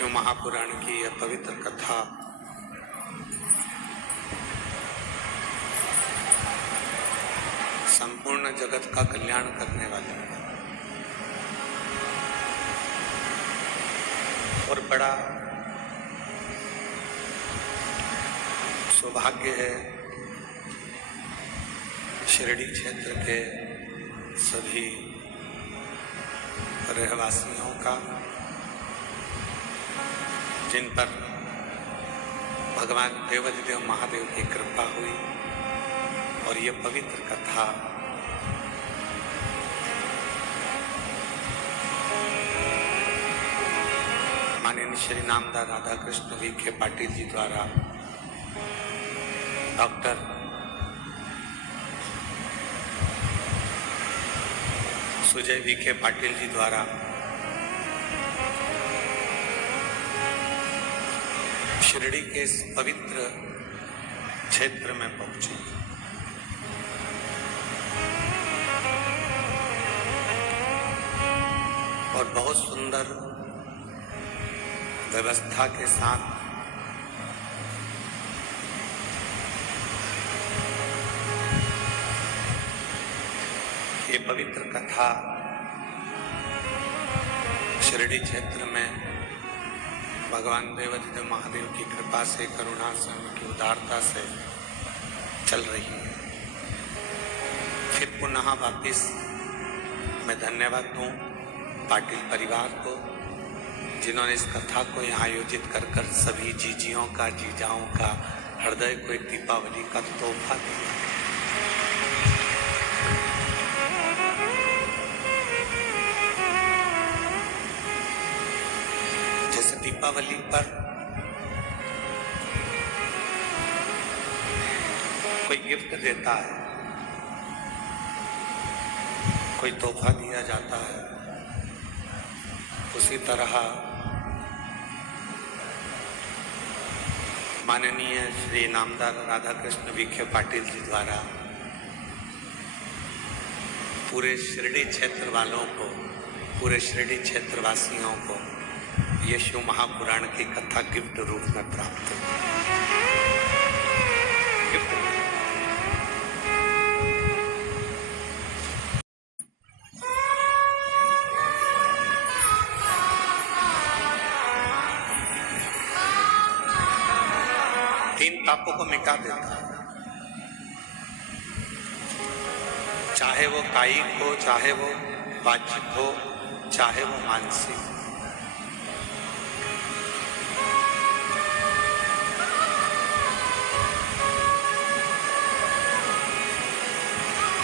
शिव महापुराण की यह पवित्र कथा संपूर्ण जगत का कल्याण करने वाली है और बड़ा सौभाग्य है शिरडी क्षेत्र के सभी रहवासियों का, जिन पर भगवान देवाधिदेव महादेव की कृपा हुई और ये पवित्र कथा माननीय श्री नामदार राधा कृष्ण वीके पाटिल जी द्वारा डॉक्टर सुजय वीके पाटिल जी द्वारा शिरडी के इस पवित्र क्षेत्र में पहुंची और बहुत सुंदर व्यवस्था के साथ ये पवित्र कथा शिरडी क्षेत्र में भगवान देवाधिदेव महादेव की कृपा से, करुणा से, उनकी उदारता से चल रही है। फिर पुनः वापिस मैं धन्यवाद दूं पाटिल परिवार को, जिन्होंने इस कथा को यहाँ आयोजित कर सभी जीजियों का, जीजाओं का हृदय को एक दीपावली का तोहफा दिया। जैसे दीपावली पर कोई गिफ्ट देता है, कोई तोहफा दिया जाता है, उसी तरह माननीय श्री नामदार राधा कृष्ण वीके पाटिल जी द्वारा पूरे शिरडी क्षेत्र वालों को, पूरे शिरडी क्षेत्र वासियों को ये शिव महापुराण की कथा गिफ्ट रूप में प्राप्त हुई। तीन तापों को मिटा देता है, चाहे वो कायिक हो, चाहे वो वाचिक हो, चाहे वो मानसिक।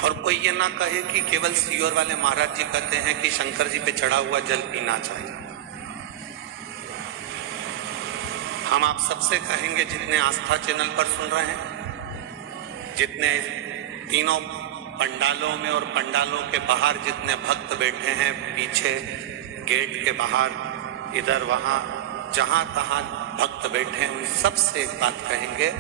और कोई ये ना कहे कि केवल सीहोर वाले महाराज जी कहते हैं कि शंकर जी पे चढ़ा हुआ जल पीना चाहिए। हम आप सबसे कहेंगे, जितने आस्था चैनल पर सुन रहे हैं, जितने तीनों पंडालों में और पंडालों के बाहर जितने भक्त बैठे हैं, पीछे गेट के बाहर, इधर वहाँ जहाँ तहाँ भक्त बैठे हैं, उन सबसे एक बात कहेंगे,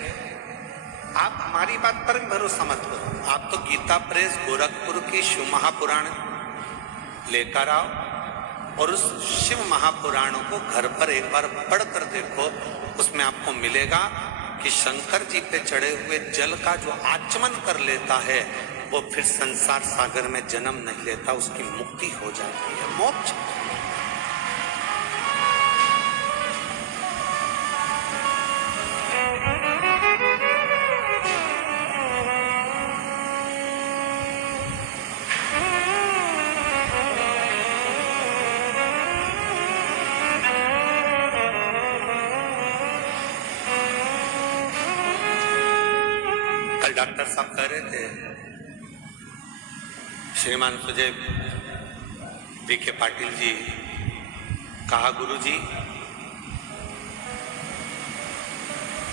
आप हमारी बात पर भरोसा मत करो। आप तो गीता प्रेस गोरखपुर की शिव महापुराण लेकर आओ और उस शिव महापुराण को घर पर एक बार पढ़कर देखो। उसमें आपको मिलेगा कि शंकर जी पे चढ़े हुए जल का जो आचमन कर लेता है वो फिर संसार सागर में जन्म नहीं लेता, उसकी मुक्ति हो जाती है, मोक्ष। डॉक्टर साहब कह रहे थे, श्रीमान सुजय वीके पाटिल जी, कहा गुरु जी,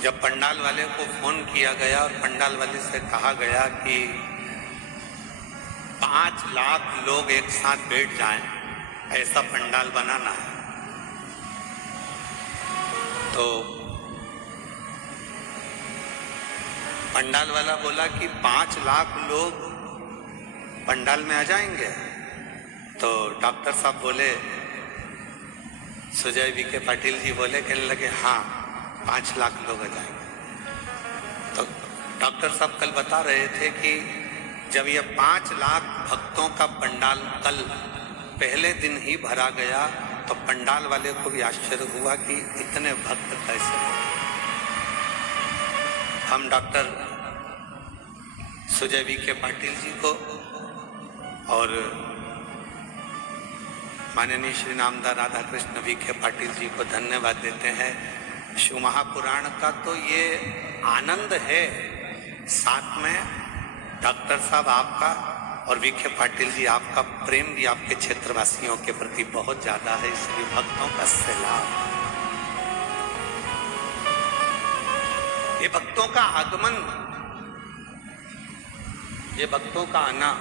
जब पंडाल वाले को फोन किया गया और पंडाल वाले से कहा गया कि 5 लाख लोग एक साथ बैठ जाएं, ऐसा पंडाल बनाना है, तो पंडाल वाला बोला कि 5 लाख लोग पंडाल में आ जाएंगे। तो डॉक्टर साहब बोले, सुजय विखे पाटिल जी बोले, कहने लगे हाँ 5 लाख लोग आ जाएंगे। तो डॉक्टर साहब कल बता रहे थे कि जब ये 5 लाख भक्तों का पंडाल कल पहले दिन ही भरा गया तो पंडाल वाले को भी आश्चर्य हुआ कि इतने भक्त कैसे। हम डॉक्टर सुजय विखे पाटिल जी को और माननीय श्री नामदार राधा कृष्ण विखे पाटिल जी को धन्यवाद देते हैं। शिव महापुराण का तो ये आनंद है, साथ में डॉक्टर साहब आपका और विखे पाटिल जी आपका प्रेम भी आपके क्षेत्रवासियों के प्रति बहुत ज्यादा है, इसलिए भक्तों का सैलाब। ये भक्तों का आगमन, ये भक्तों का आना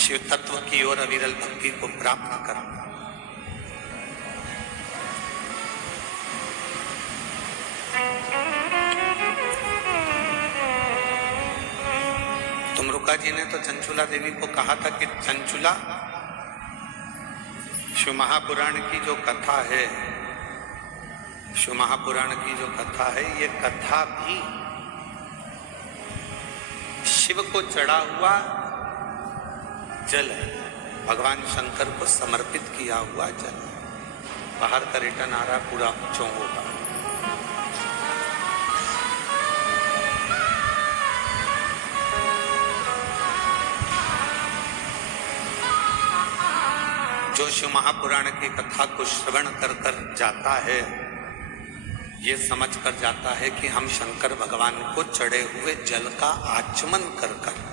शिव तत्व की ओर अविरल भक्ति को प्राप्त करना। तुमरुका जी ने तो चंचुला देवी को कहा था कि चंचुला, शिव महापुराण की जो कथा है, शिव महापुराण की जो कथा है, ये कथा भी शिव को चढ़ा हुआ जल है, भगवान शंकर को समर्पित किया हुआ जल। बाहर का रिटर्न आ रहा, पूरा चौं होगा। जो शिव महापुराण की कथा को श्रवण कर कर जाता है, ये समझ कर जाता है कि हम शंकर भगवान को चढ़े हुए जल का आचमन कर कर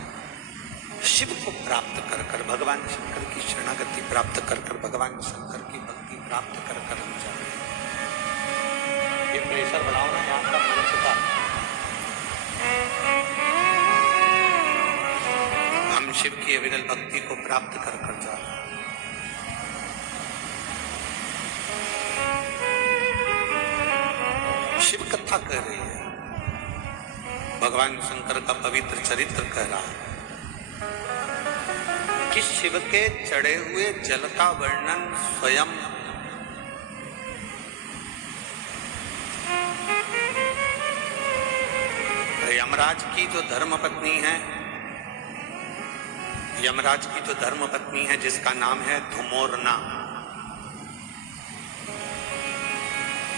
शिव को प्राप्त कर कर, भगवान शंकर की शरणागति प्राप्त कर कर, भगवान शंकर की भक्ति प्राप्त कर कर हम जा रहे हैं। ये प्रेशर बढ़ाओ ना यहाँ का मंच का। हम शिव की अविरल भक्ति को प्राप्त कर कर जा रहे हैं। शिव कथा कह रही है, भगवान शंकर का पवित्र चरित्र कह रहा है कि शिव के चढ़े हुए जल का वर्णन स्वयं यमराज की जो धर्मपत्नी है, यमराज की जो धर्मपत्नी है जिसका नाम है धुमोरना।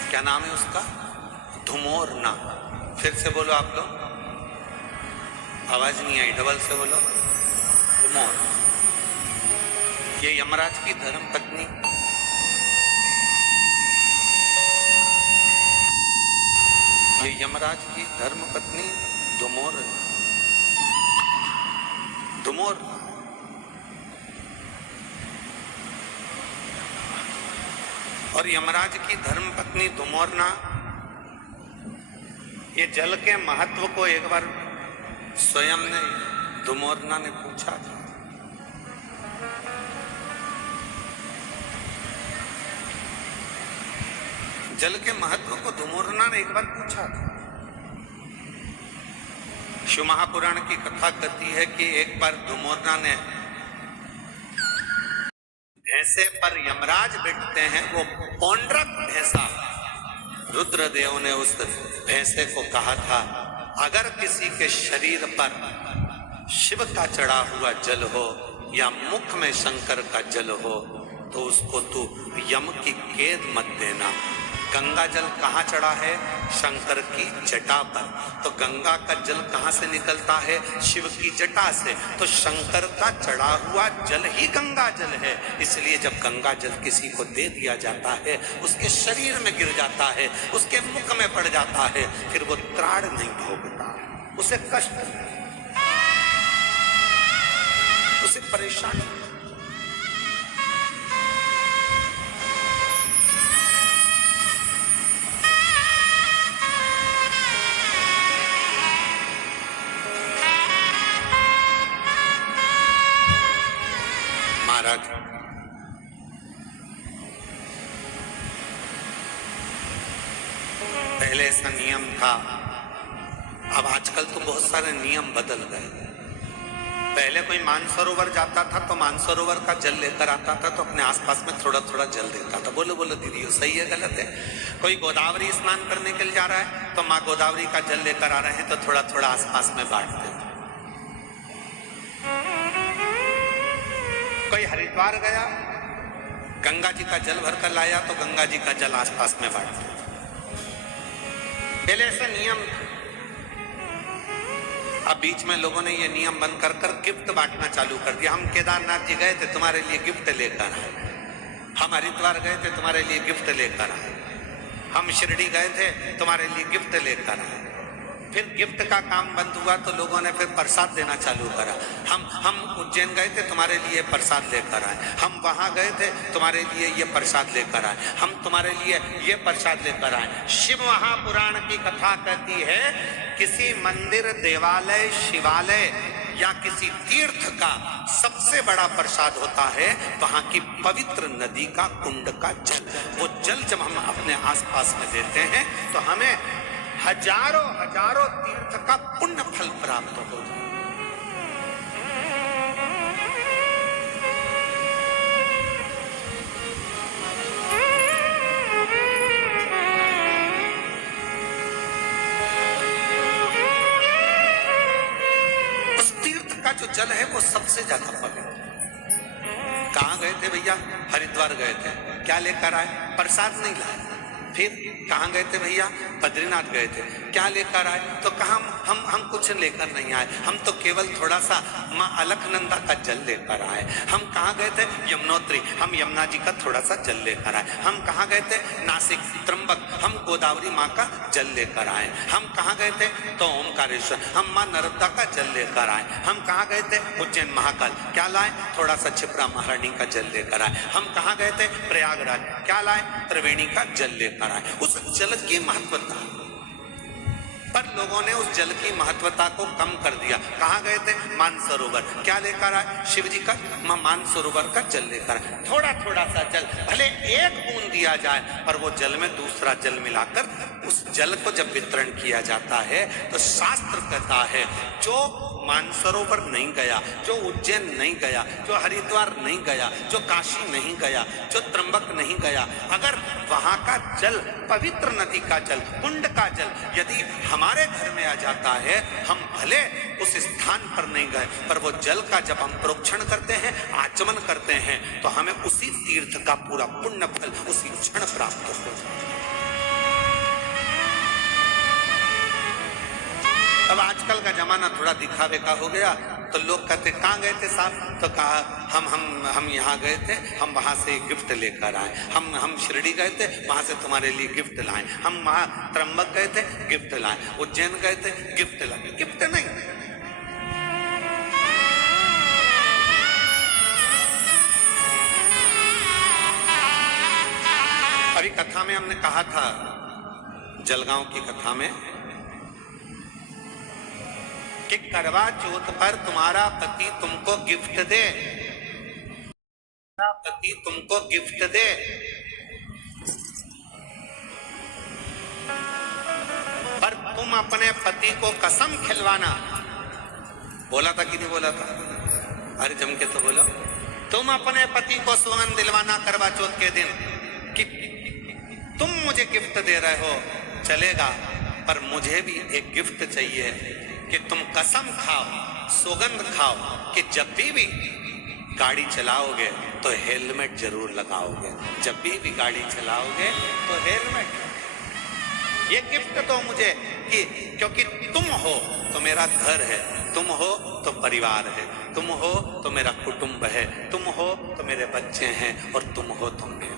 क्या नाम है उसका? धुमोरना। फिर से बोलो आप लोग, आवाज नहीं आई, डबल से बोलो। धुमोर, ये यमराज की धर्मपत्नी, ये यमराज की धर्मपत्नी धुमोर, धुमोर और यमराज की धर्मपत्नी धुमोरना, ये जल के महत्व को एक बार स्वयं ने धुमोरना ने पूछा था। जल के महत्व को धुमोरना ने एक बार पूछा था। शिव महापुराण की कथा कहती है कि एक बार धुमोरना ने भैंसे पर यमराज बैठते हैं, वो पौंड्रक भैंसा, रुद्रदेव ने उस भैंसे को कहा था, अगर किसी के शरीर पर शिव का चढ़ा हुआ जल हो या मुख में शंकर का जल हो तो उसको तू यम की कैद मत देना। गंगा जल कहाँ चढ़ा है? शंकर की जटा पर। तो गंगा का जल कहाँ से निकलता है? शिव की जटा से। तो शंकर का चढ़ा हुआ जल ही गंगा जल है। इसलिए जब गंगा जल किसी को दे दिया जाता है, उसके शरीर में गिर जाता है, उसके मुख में पड़ जाता है, फिर वो त्राण नहीं भोगता, उसे कष्ट नहीं, उसे परेशानी। महाराज, पहले ऐसा नियम था, अब आजकल तो बहुत सारे नियम बदल गए। पहले कोई मानसरोवर जाता था तो मानसरोवर का जल लेकर आता था तो अपने आसपास में थोड़ा थोड़ा जल देता था। बोलो बोलो दीदी, ये सही है गलत है? कोई गोदावरी स्नान करने के लिए जा रहा है तो माँ गोदावरी का जल लेकर आ रहे हैं तो थोड़ा थोड़ा आसपास में बांट देते। कोई हरिद्वार गया, गंगा जी का जल भरकर लाया तो गंगा जी का जल आसपास में बांट दिया। पहले ऐसा नियम, अब बीच में लोगों ने ये नियम बंद कर कर गिफ्ट बांटना चालू कर दिया। हम केदारनाथ जी गए थे, तुम्हारे लिए गिफ्ट लेकर आए। हम हरिद्वार गए थे, तुम्हारे लिए गिफ्ट लेकर आए। हम शिरडी गए थे, तुम्हारे लिए गिफ्ट लेकर आए। फिर गिफ्ट का काम बंद हुआ तो लोगों ने फिर प्रसाद देना चालू करा। हम उज्जैन गए थे, तुम्हारे लिए प्रसाद लेकर आए। हम वहां गए थे, तुम्हारे लिए ये प्रसाद लेकर आए। हम तुम्हारे लिए ये प्रसाद लेकर आए। शिव महापुराण की कथा कहती है, किसी मंदिर, देवालय, शिवालय या किसी तीर्थ का सबसे बड़ा प्रसाद होता है वहां की पवित्र नदी का कुंड का जल। वो जल जब हम अपने आसपास में देते हैं तो हमें हजारों हजारों तीर्थ का पुण्य फल प्राप्त हो जाए। उस तीर्थ का जो जल है वो सबसे ज्यादा पवित्र। कहाँ गए थे भैया? हरिद्वार गए थे, क्या लेकर आए? प्रसाद नहीं लाए। फिर कहाँ गए थे भैया? बद्रीनाथ गए थे, क्या लेकर आए? तो कहा हम कुछ लेकर नहीं आए, हम तो केवल थोड़ा सा माँ अलकनंदा का जल लेकर आए। हम कहाँ गए थे? यमुनोत्री, हम यमुना जी का थोड़ा सा जल लेकर आए। हम कहाँ गए थे? नासिक, त्र्यंबक, हम गोदावरी माँ का जल लेकर आए। हम कहाँ गए थे? तो ओमकारेश्वर, हम माँ नर्मदा का जल लेकर आए। हम कहाँ गए थे? उज्जैन महाकाल, क्या लाए? थोड़ा सा क्षिप्रा महारानी का जल लेकर आए। हम कहाँ गए थे? प्रयागराज, क्या लाए? त्रिवेणी का जल लेकर आए। उस जल की महत्वता, पर लोगों ने उस जल की महत्वता को कम कर दिया। कहाँ गए थे? मानसरोवर, क्या लेकर आए? शिव जी का मानसरोवर का जल लेकर आए। थोड़ा थोड़ा सा जल, भले एक बूंद दिया जाए, पर वो जल में दूसरा जल मिलाकर उस जल को जब वितरण किया जाता है तो शास्त्र कहता है, जो मानसरोवर नहीं गया, जो उज्जैन नहीं गया, जो हरिद्वार नहीं गया, जो काशी नहीं गया, जो त्र्यंबक नहीं गया, अगर वहां का जल, पवित्र नदी का जल, कुंड का जल यदि हमारे घर में आ जाता है, हम भले उस स्थान पर नहीं गए, पर वो जल का जब हम प्रोक्षण करते हैं, आचमन करते हैं, तो हमें उसी तीर्थ का पूरा पुण्य फल उसी क्षण प्राप्त होता है। अब आजकल का जमाना थोड़ा दिखावे का हो गया, तो लोग कहते कहाँ गए थे साहब? तो कहा हम यहाँ गए थे, हम वहां से गिफ्ट लेकर आए। हम शिरडी गए थे, वहां से तुम्हारे लिए गिफ्ट लाए। हम वहां त्र्यंबक गए थे, गिफ्ट लाए। उज्जैन गए थे, गिफ्ट लाए। गिफ्ट नहीं, अभी कथा में हमने कहा था, जलगांव की कथा में, कि करवा चौथ पर तुम्हारा पति तुमको गिफ्ट दे, पति तुमको गिफ्ट दे, पर तुम अपने पति को कसम खिलवाना। बोला था कि नहीं बोला था? अरे जम के तो बोलो। तुम अपने पति को सुगंध दिलवाना करवा चौथ के दिन कि तुम मुझे गिफ्ट दे रहे हो, चलेगा, पर मुझे भी एक गिफ्ट चाहिए कि तुम कसम खाओ, सुगंध खाओ कि जब भी गाड़ी चलाओगे तो हेलमेट जरूर लगाओगे। जब भी गाड़ी चलाओगे तो हेलमेट। ये गिफ्ट तो मुझे कि क्योंकि तुम हो तो मेरा घर है, तुम हो तो परिवार है, तुम हो तो मेरा कुटुंब है, तुम हो तो मेरे बच्चे हैं, और तुम हो तो मैं।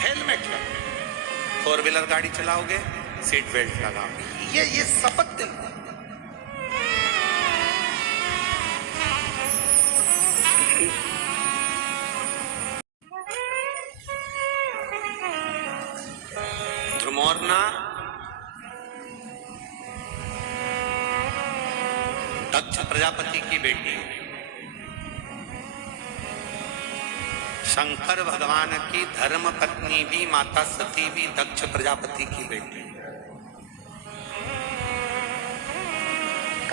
हेलमेट लगाओ, 4 व्हीलर गाड़ी चलाओगे, सीट बेल्ट लगाओ। ये शपथ दिल। ध्रुमोर्ना दक्ष प्रजापति की बेटी, शंकर भगवान की धर्म पत्नी भी, माता सती भी दक्ष प्रजापति की बेटी।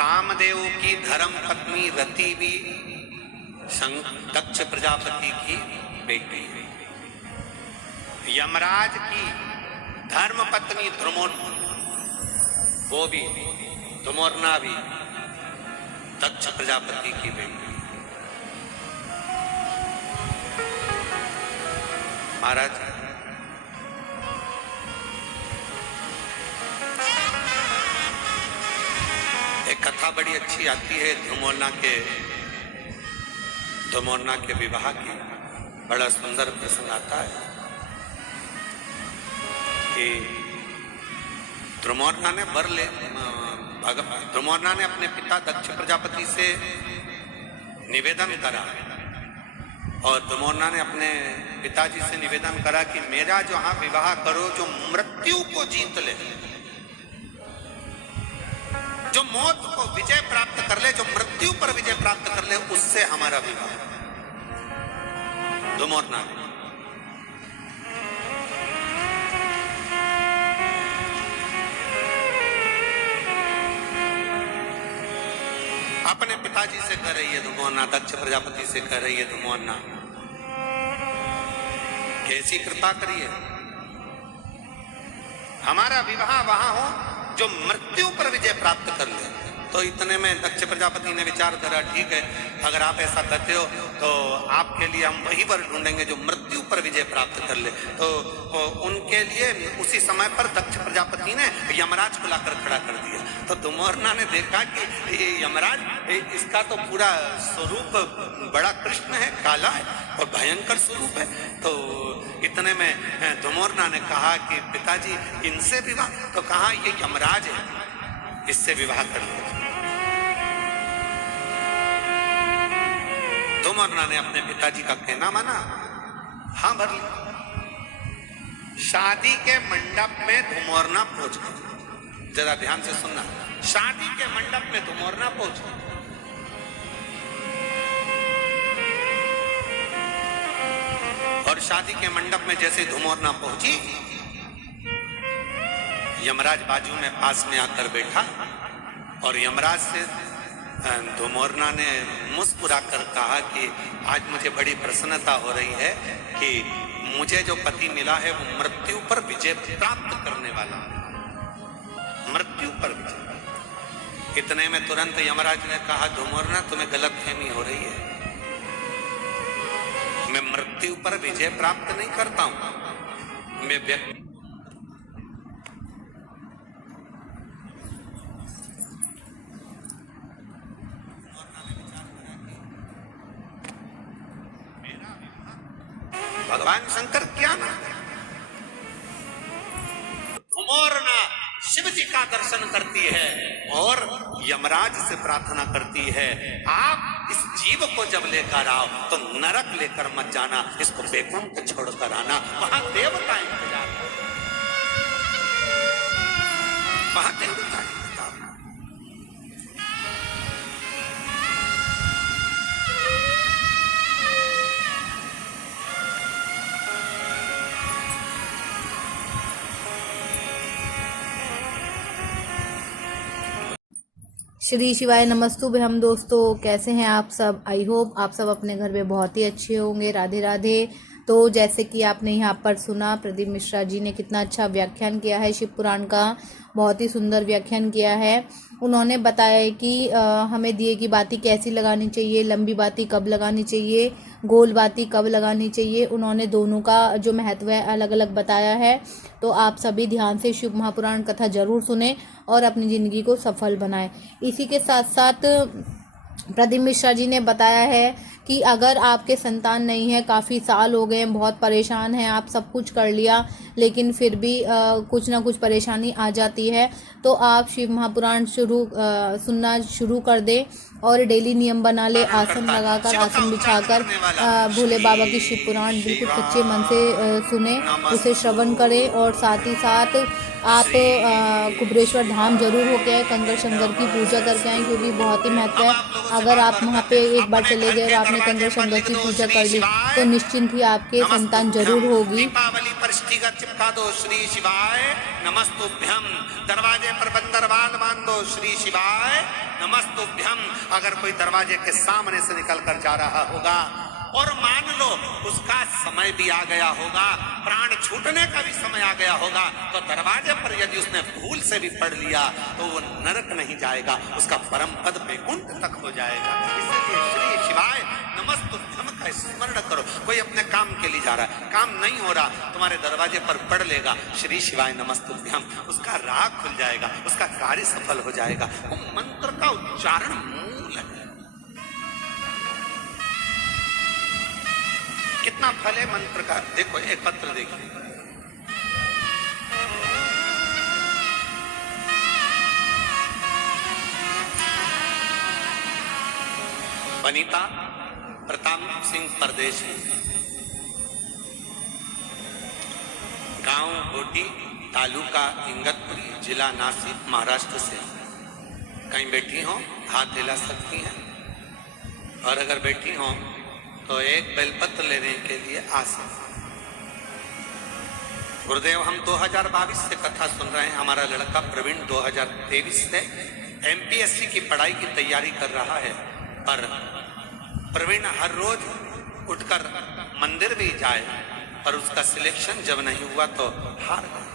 कामदेव की धर्म पत्नी रति भी दक्ष प्रजापति की बेटी है। यमराज की धर्म पत्नी वो भी धुमोरना भी दक्ष प्रजापति की बेटी। महाराज एक कथा बड़ी अच्छी आती है धुमोरना के विवाह की। बड़ा सुंदर प्रसंग आता है कि धुमोरना ने अपने पिता दक्ष प्रजापति से निवेदन करा और धुमोरना ने अपने पिताजी से निवेदन करा कि मेरा जो हाँ विवाह करो जो मृत्यु को जीत ले, जो मौत को विजय प्राप्त कर ले, जो मृत्यु पर विजय प्राप्त कर ले, उससे हमारा विवाह। धुमोरना अपने पिताजी से कह रही है धुमोरना, दक्ष प्रजापति से कह रही है धुमोरना, कैसी कृपा करिए हमारा विवाह वहां हो जो मृत्यु पर विजय प्राप्त कर ले। तो इतने में दक्ष प्रजापति ने विचार करा, ठीक है अगर आप ऐसा कहते हो तो आपके लिए हम वही वर ढूंढेंगे जो मृत्यु पर विजय प्राप्त कर ले। तो उनके लिए उसी समय पर दक्ष प्रजापति ने यमराज को लाकर खड़ा कर दिया। तो धुमोरना ने देखा कि यमराज इसका तो पूरा स्वरूप बड़ा कृष्ण है, काला है और भयंकर स्वरूप है। तो इतने में धुमोरना ने कहा कि पिताजी इनसे विवाह, तो कहा ये यमराज है, इससे विवाह कर लो। धुमोरना ने अपने पिताजी का कहना माना, हाँ भर ली। शादी के मंडप में धुमोरना पहुंच गई। जरा ध्यान से सुनना, शादी के मंडप में धुमोरना पहुंच गई। और शादी के मंडप में जैसे धुमोरना पहुंची, यमराज बाजू में पास में आकर बैठा और यमराज से धुमोरना ने मुस्कुराकर कहा कि आज मुझे बड़ी प्रसन्नता हो रही है कि मुझे जो पति मिला है वो मृत्यु पर विजय प्राप्त करने वाला, मृत्यु पर विजय। इतने में तुरंत यमराज ने कहा, धुमोरना तुम्हें गलतफहमी हो रही है, मैं मृत्यु पर विजय प्राप्त नहीं करता हूं, मैं व्यक्ति भगवान शंकर क्या ना, धुमोरना शिव जी का दर्शन करती है और यमराज से प्रार्थना करती है, आप इस जीव को जब लेकर आओ तो नरक लेकर मत जाना, इसको वैकुंठ छोड़कर आना, वहां देवता इंतजार, वहां देवता। श्री शिवाय नमस्तुभ्यं। हम दोस्तों कैसे हैं आप सब? आई होप आप सब अपने घर में बहुत ही अच्छे होंगे। राधे राधे। तो जैसे कि आपने यहाँ पर सुना, प्रदीप मिश्रा जी ने कितना अच्छा व्याख्यान किया है शिव पुराण का, बहुत ही सुंदर व्याख्यान किया है। उन्होंने बताया है कि हमें दिए की बाती कैसी लगानी चाहिए, लंबी बाती कब लगानी चाहिए, गोल बाती कब लगानी चाहिए। उन्होंने दोनों का जो महत्व है अलग अलग बताया है। तो आप सभी ध्यान से शिव महापुराण कथा जरूर सुने और अपनी ज़िंदगी को सफल बनाएं। इसी के साथ साथ प्रदीप मिश्रा जी ने बताया है कि अगर आपके संतान नहीं है, काफ़ी साल हो गए, बहुत परेशान हैं, आप सब कुछ कर लिया लेकिन फिर भी कुछ ना कुछ परेशानी आ जाती है, तो आप शिव महापुराण सुनना शुरू कर दें और डेली नियम बना ले, आसन लगाकर, आसन बिछाकर भोले बाबा की शिव पुराण बिल्कुल सच्चे मन से सुने, उसे श्रवण करें। और साथ ही साथ आप कुबरेश्वर धाम जरूर होके आए, कंकर शंकर की पूजा करके आए, क्योंकि बहुत ही महत्व है। अगर आप वहाँ पे एक बार चले गए और आपने कंकर शंकर की पूजा कर ली तो निश्चिंत ही आपके संतान जरूर होगी। स्टीकर चिपका दो, श्री शिवाय नमस्तुभ्यम। दरवाजे पर बंदरवाल बांध दो, श्री शिवाय नमस्तुभ्यम। अगर कोई दरवाजे के सामने से निकल कर जा रहा होगा और मान लो उसका समय भी आ गया होगा, प्राण छूटने का भी समय आ गया होगा, तो दरवाजे पर यदि उसने भूल से भी पढ़ लिया तो वो नरक नहीं जाएगा, उसका परम पद वैकुंठ तक हो जाएगा। इसलिए श्री शिवाय नमस्तुभ्यम का स्मरण करो। कोई अपने काम के लिए जा रहा है, काम नहीं हो रहा, तुम्हारे दरवाजे पर पढ़ लेगा श्री शिवाय नमस्तुभ्यम, उसका राह खुल जाएगा, उसका कार्य सफल हो जाएगा। वो मंत्र का उच्चारण मूल है। कितना फल है मंत्र का, देखो एक पत्र देखिए। वनिता प्रताप सिंह परदेशी, गांव गोटी, तालुका इंगतपुरी, जिला नासिक, महाराष्ट्र से। कहीं बैठी हो हाथ हिला सकती हैं, और अगर बैठी हो तो एक बेलपत्र लेने के लिए आ सकते। गुरुदेव, हम 2022 से कथा सुन रहे हैं। हमारा लड़का प्रवीण 2023 से एमपीएससी की पढ़ाई की तैयारी कर रहा है, पर प्रवीण हर रोज उठकर मंदिर भी जाए, पर उसका सिलेक्शन जब नहीं हुआ तो हार गया।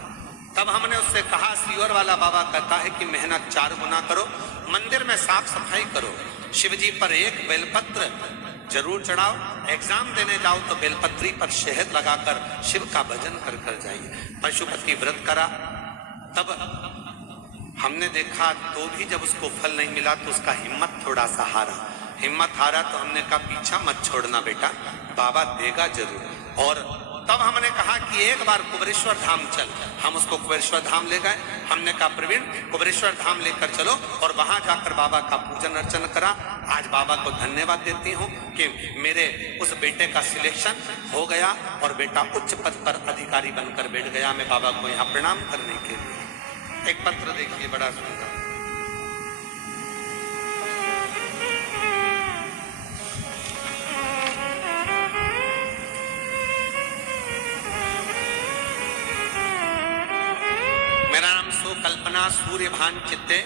तब हमने उससे कहा, सियोर वाला बाबा कहता है कि मेहनत 4 गुना करो, मंदिर में साफ सफाई करो, शिव जी पर एक बेलपत्र जरूर चढ़ाओ, एग्जाम देने जाओ तो बेलपत्री पर शहद लगाकर शिव का भजन कर कर जाइए। पशुपति व्रत करा, तब हमने देखा तो भी जब उसको फल नहीं मिला तो उसका हिम्मत थोड़ा सा हारा। हिम्मत हारा तो हमने कहा पीछा मत छोड़ना बेटा, बाबा देगा जरूर। और तब हमने कहा कि एक बार कुबेरेश्वर धाम चल। हम उसको कुबेरेश्वर धाम ले गए। हमने कहा प्रवीण कुबेरेश्वर धाम लेकर चलो, और वहां जाकर बाबा का पूजन अर्चन करा। आज बाबा को धन्यवाद देती हूँ कि मेरे उस बेटे का सिलेक्शन हो गया और बेटा उच्च पद पर अधिकारी बनकर बैठ गया। मैं बाबा को यहाँ प्रणाम करने के लिए। एक पत्र देखिए, बड़ा सुंदर। मेरा नाम कल्पना सूर्यभान चित्ते,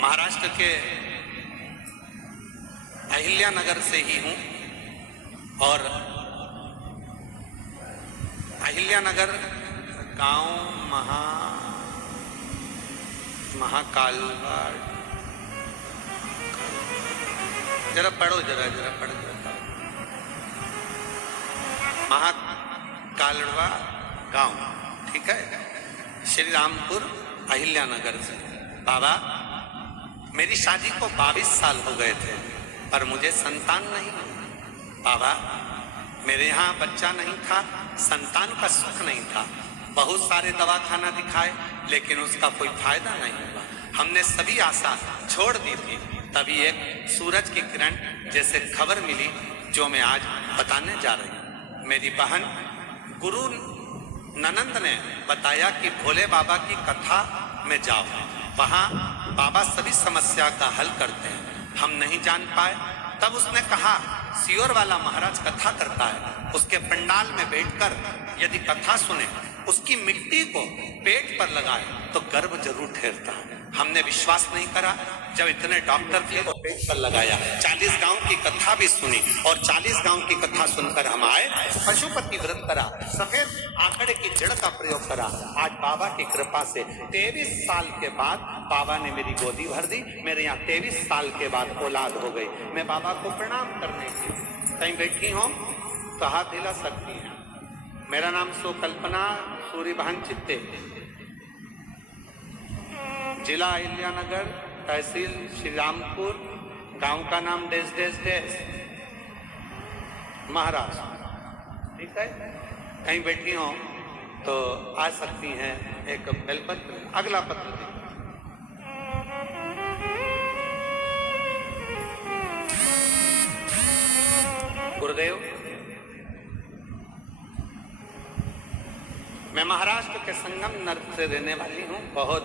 महाराष्ट्र के अहिल्या नगर से ही हूं, और अहिल्या नगर गांव महाकालवा, जरा पढ़ो, जरा पढ़ो। महाकालवा गांव, ठीक है, श्री रामपुर अहिल्या नगर से। बाबा, मेरी शादी को 22 साल हो गए थे, पर मुझे संतान नहीं हुई। बाबा, मेरे यहाँ बच्चा नहीं था, संतान का सुख नहीं था। बहुत सारे दवाखाना दिखाए, लेकिन उसका कोई फायदा नहीं हुआ। हमने सभी आशा छोड़ दी थी। तभी एक सूरज की किरण जैसे खबर मिली, जो मैं आज बताने जा रही हूँ। मेरी बहन गुरु ननंद ने बताया कि भोले बाबा की कथा में जाओ, वहां बाबा सभी समस्या का हल करते हैं। हम नहीं जान पाए। तब उसने कहा, सियोर वाला महाराज कथा करता है, उसके पंडाल में बैठकर यदि कथा सुने, उसकी मिट्टी को पेट पर लगाए तो गर्भ जरूर ठहरता है। हमने विश्वास नहीं करा। जब इतने डॉक्टर थे तो पेट पर लगाया, 40 गांव की कथा भी सुनी, और 40 गांव की कथा सुनकर हम आए, पशुपति व्रत करा, सफेद आंकड़े की जड़ का प्रयोग करा। आज बाबा की कृपा से 23 साल के बाद बाबा ने मेरी गोदी भर दी। मेरे यहाँ 23 साल के बाद औलाद हो गई। मैं बाबा को प्रणाम करने की, कहीं बैठी हूँ तो हाथ हिला सकती है। मेरा नाम कल्पना सूर्यभान चित्ते, जिला अहिल्या नगर, तहसील श्री रामपुर, गांव का नाम डेस डेस डेस, महाराष्ट्र, ठीक है। कहीं बैठी हो तो आ सकती हैं। एक बेलपत्र, अगला पत्र। गुरुदेव, मैं महाराष्ट्र के संगम नगर से रहने वाली हूँ। बहुत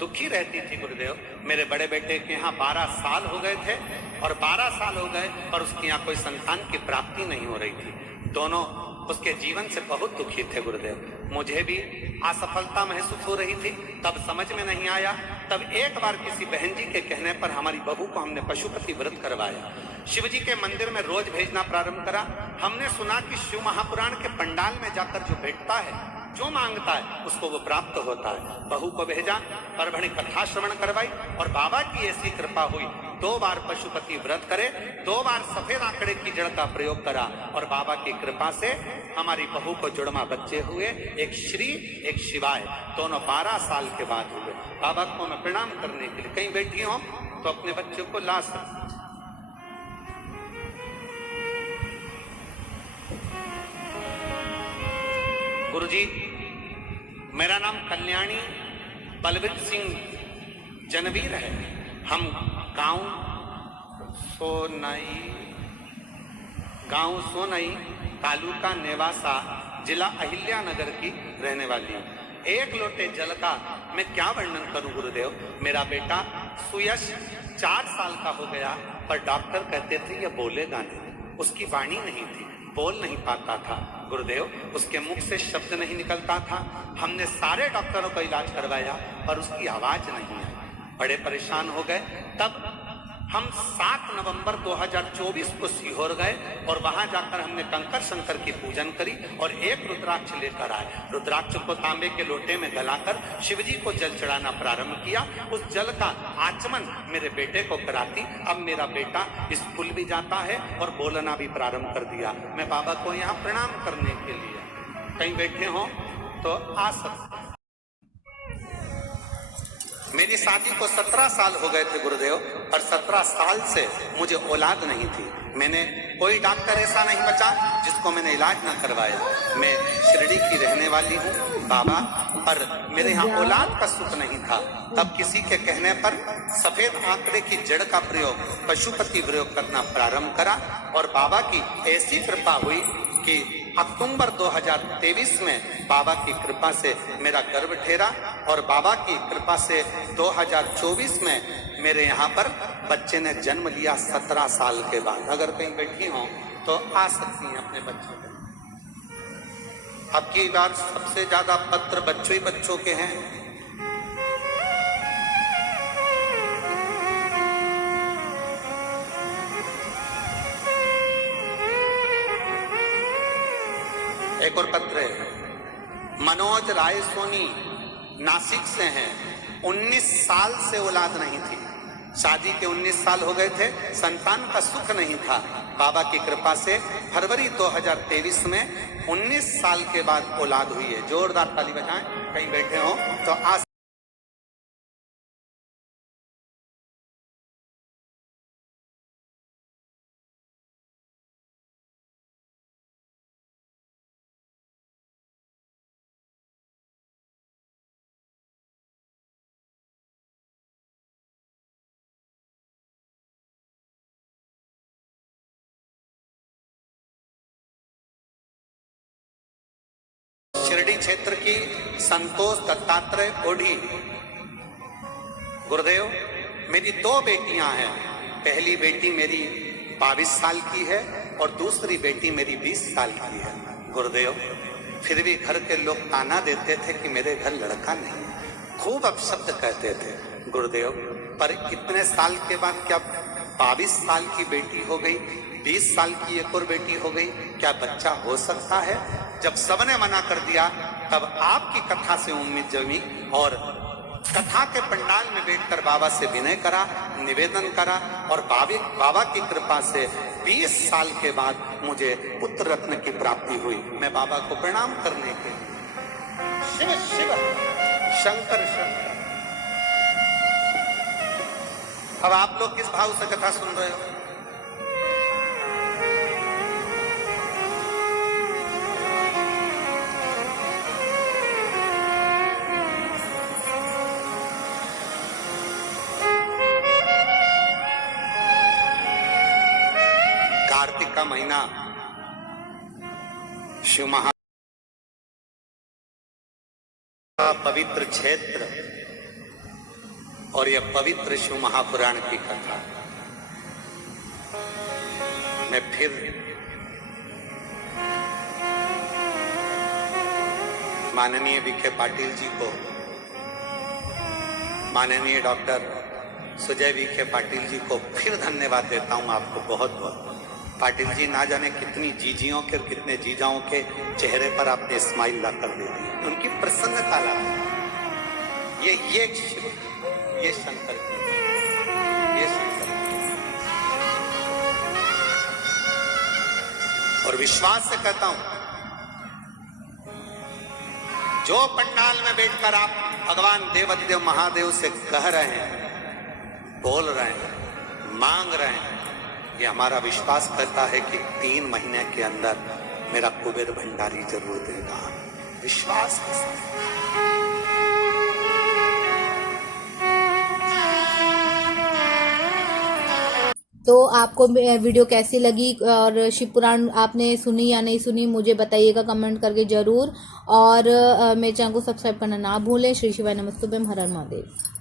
दुखी रहती थी गुरुदेव। मेरे बड़े बेटे के यहाँ 12 साल हो गए थे, और 12 साल हो गए पर उसके यहाँ कोई संतान की प्राप्ति नहीं हो रही थी। दोनों उसके जीवन से बहुत दुखी थे गुरुदेव। मुझे भी असफलता महसूस हो रही थी, तब समझ में नहीं आया। तब एक बार किसी बहन जी के कहने पर हमारी बहू को हमने पशुपति व्रत करवाया। शिव जी के मंदिर में रोज भेजना प्रारंभ करा। हमने सुना कि शिव महापुराण के पंडाल में जाकर जो बैठता है, जो मांगता है, उसको वो प्राप्त होता है। बहू को भेजा, परभणी कथा श्रवण करवाई और बाबा की ऐसी कृपा हुई, 2 बार पशुपति व्रत करे, 2 बार सफेद आंकड़े की जड़ का प्रयोग करा और बाबा की कृपा से हमारी बहू को जुड़वा बच्चे हुए, एक श्री एक शिवाय, दोनों 12 साल के बाद हुए। बाबा को मैं प्रणाम करने के लिए कहीं बैठी हूं तो अपने बच्चों को ला सकती। गुरुजी, मेरा नाम कल्याणी बलवीर सिंह जनवीर है। हम गांव सोनई तालुका नेवासा जिला अहिल्यानगर की रहने वाली हूँ। 1 लोटे जल का मैं क्या वर्णन करूं गुरुदेव। मेरा बेटा सुयश 4 साल का हो गया, पर डॉक्टर कहते थे ये बोलेगा नहीं, उसकी वाणी नहीं थी, बोल नहीं पाता था गुरुदेव, उसके मुख से शब्द नहीं निकलता था। हमने सारे डॉक्टरों का इलाज करवाया पर उसकी आवाज नहीं आई। बड़े परेशान हो गए। तब हम 7 नवंबर 2024 को सीहोर गए और वहां जाकर हमने कंकर शंकर की पूजन करी और एक रुद्राक्ष लेकर आए। रुद्राक्ष को तांबे के लोटे में गलाकर शिवजी को जल चढ़ाना प्रारंभ किया। उस जल का आचमन मेरे बेटे को कराती। अब मेरा बेटा स्कूल भी जाता है और बोलना भी प्रारंभ कर दिया। मैं बाबा को यहाँ प्रणाम करने के लिए, कहीं बैठे हो तो आ सकते। मेरी शादी को 17 साल हो गए थे गुरुदेव, और 17 साल से मुझे औलाद नहीं थी। मैंने कोई डॉक्टर ऐसा नहीं बचा जिसको मैंने इलाज ना करवाया। मैं शिरडी की रहने वाली हूँ बाबा, पर मेरे यहाँ औलाद का सुख नहीं था। तब किसी के कहने पर सफेद आंकड़े की जड़ का प्रयोग, पशुपति प्रयोग करना प्रारंभ करा और बाबा की ऐसी कृपा हुई कि अक्टूबर 2023 में बाबा की कृपा से मेरा गर्भ ठहरा और बाबा की कृपा से 2024 में मेरे यहाँ पर बच्चे ने जन्म लिया 17 साल के बाद। अगर कहीं बैठी हो तो आ सकती हैं अपने बच्चों को। अब की बार सबसे ज्यादा पत्र बच्चों ही बच्चों के हैं। एक और पत्र है, मनोज राय सोनी नासिक से हैं। 19 साल से औलाद नहीं थी, शादी के 19 साल हो गए थे, संतान का सुख नहीं था। बाबा की कृपा से फरवरी 2023 में 19 साल के बाद औलाद हुई है। जोरदार ताली बजाएं, कहीं बैठे हो तो आज शिरडी क्षेत्र की संतोष दत्तात्रेय ओढ़ी। गुरुदेव, मेरी 2 बेटियां हैं। पहली बेटी मेरी 22 साल की है और दूसरी बेटी मेरी 20 साल की है। गुरुदेव, फिर भी घर के लोग ताना देते थे कि मेरे घर लड़का नहीं, खूब अपशब्द कहते थे गुरुदेव। पर इतने साल के बाद क्या 22 साल की बेटी हो गई, 20 साल की एक और बेटी हो गई, क्या बच्चा हो सकता है? जब सबने मना कर दिया तब आपकी कथा से उम्मीद जमी और कथा के पंडाल में बैठकर बाबा से विनय करा, निवेदन करा और बाबा की कृपा से 20 साल के बाद मुझे पुत्र रत्न की प्राप्ति हुई। मैं बाबा को प्रणाम करने के शिव शिव शंकर शंकर। अब आप लोग किस भाव से कथा सुन रहे हो? कार्तिक का महीना, शिव महा पवित्र क्षेत्र और यह पवित्र शिव महापुराण की कथा। मैं फिर माननीय विखे पाटिल जी को, माननीय डॉक्टर सुजय विखे पाटिल जी को फिर धन्यवाद देता हूं आपको बहुत बहुत। पाटिल जी, ना जाने कितनी जीजियों के और कितने जीजाओं के चेहरे पर आपने स्माइल ला कर दे दी, उनकी प्रसन्नता ला दी। ये शिव, ये शंकर जी, ये शंकर जी। और विश्वास से कहता हूं, जो पंडाल में बैठकर आप भगवान देवाधिदेव महादेव से कह रहे हैं, बोल रहे हैं, मांग रहे हैं, ये हमारा विश्वास करता है कि 3 महीने के अंदर मेरा कुबेर भंडारी जरूर देगा। विश्वास के साथ। तो आपको वीडियो कैसी लगी और शिव पुराण आपने सुनी या नहीं सुनी, मुझे बताइएगा कमेंट करके ज़रूर। और मेरे चैनल को सब्सक्राइब करना ना भूलें। श्री शिवाय नमस्तुभ्यम, हर हर महादेव।